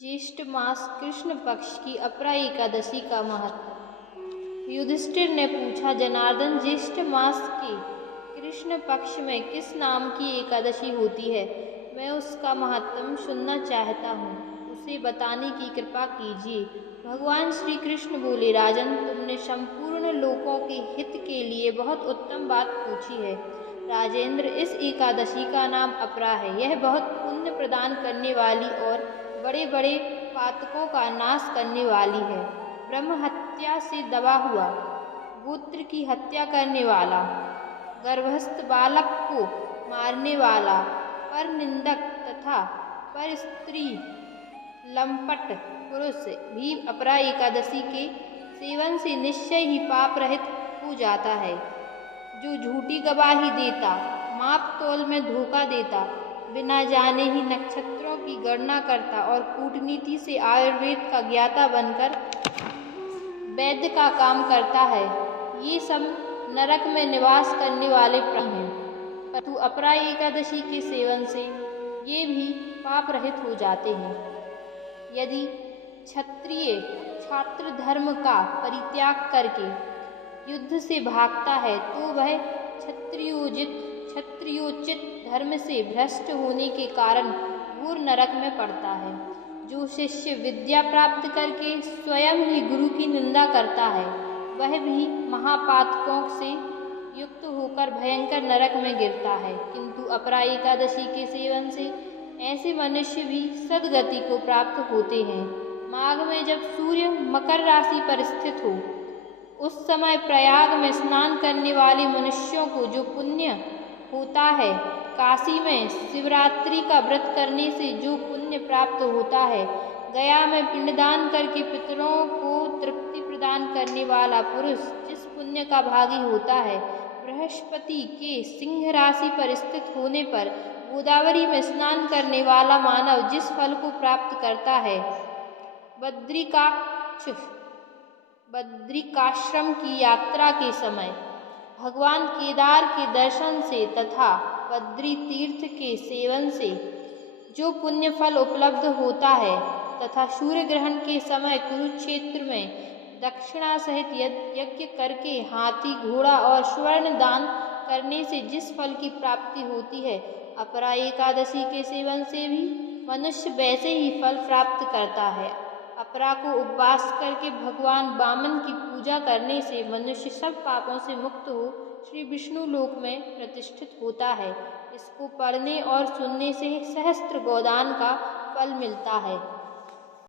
ज्येष्ठ मास कृष्ण पक्ष की अपरा एकादशी का महत्व। युधिष्ठिर ने पूछा, जनार्दन, ज्येष्ठ मास के कृष्ण पक्ष में किस नाम की एकादशी होती है? मैं उसका महत्व सुनना चाहता हूँ, उसे बताने की कृपा कीजिए। भगवान श्री कृष्ण बोले, राजन, तुमने संपूर्ण लोकों के हित के लिए बहुत उत्तम बात पूछी है। राजेंद्र, इस एकादशी का नाम अपरा है। यह बहुत पुण्य प्रदान करने वाली और बड़े बड़े पातकों का नाश करने वाली है। ब्रह्म हत्या से दबा हुआ, गोत्र की हत्या करने वाला, गर्भस्थ बालक को मारने वाला, पर निंदक तथा पर स्त्री लंपट पुरुष भी अपरा एकादशी के सेवन से निश्चय ही पाप रहित हो जाता है। जो झूठी गवाही देता, माप तोल में धोखा देता, बिना जाने ही नक्षत्रों की गणना करता और कूटनीति से आयुर्वेद का ज्ञाता बनकर वैद्य का काम करता है, ये सब नरक में निवास करने वाले प्राणी हैं। परंतु अपरा एकादशी के सेवन से ये भी पाप रहित हो जाते हैं। यदि क्षत्रिय छात्र धर्म का परित्याग करके युद्ध से भागता है तो वह क्षत्रियोचित धर्म से भ्रष्ट होने के कारण घोर नरक में पड़ता है। जो शिष्य विद्या प्राप्त करके स्वयं ही गुरु की निंदा करता है, वह भी महापातकों से युक्त होकर भयंकर नरक में गिरता है। किंतु अपरा एकादशी के सेवन से ऐसे मनुष्य भी सद्गति को प्राप्त होते हैं। माघ में जब सूर्य मकर राशि पर स्थित हो, उस समय प्रयाग में स्नान करने वाले मनुष्यों को जो पुण्य होता है, काशी में शिवरात्रि का व्रत करने से जो पुण्य प्राप्त होता है, गया में पिंडदान करके पितरों को तृप्ति प्रदान करने वाला पुरुष जिस पुण्य का भागी होता है, बृहस्पति के सिंह राशि पर स्थित होने पर गोदावरी में स्नान करने वाला मानव जिस फल को प्राप्त करता है, बद्रिकाश्रम की यात्रा के समय भगवान केदार के दर्शन से तथा बद्री तीर्थ के सेवन से जो पुण्य फल उपलब्ध होता है, तथा सूर्य ग्रहण के समय कुरुक्षेत्र में दक्षिणा सहित यज्ञ करके हाथी, घोड़ा और स्वर्ण दान करने से जिस फल की प्राप्ति होती है, अपरा एकादशी के सेवन से भी मनुष्य वैसे ही फल प्राप्त करता है। अपरा को उपवास करके भगवान वामन की पूजा करने से मनुष्य सब पापों से मुक्त हो श्री विष्णु लोक में प्रतिष्ठित होता है। इसको पढ़ने और सुनने से सहस्त्र गोदान का फल मिलता है।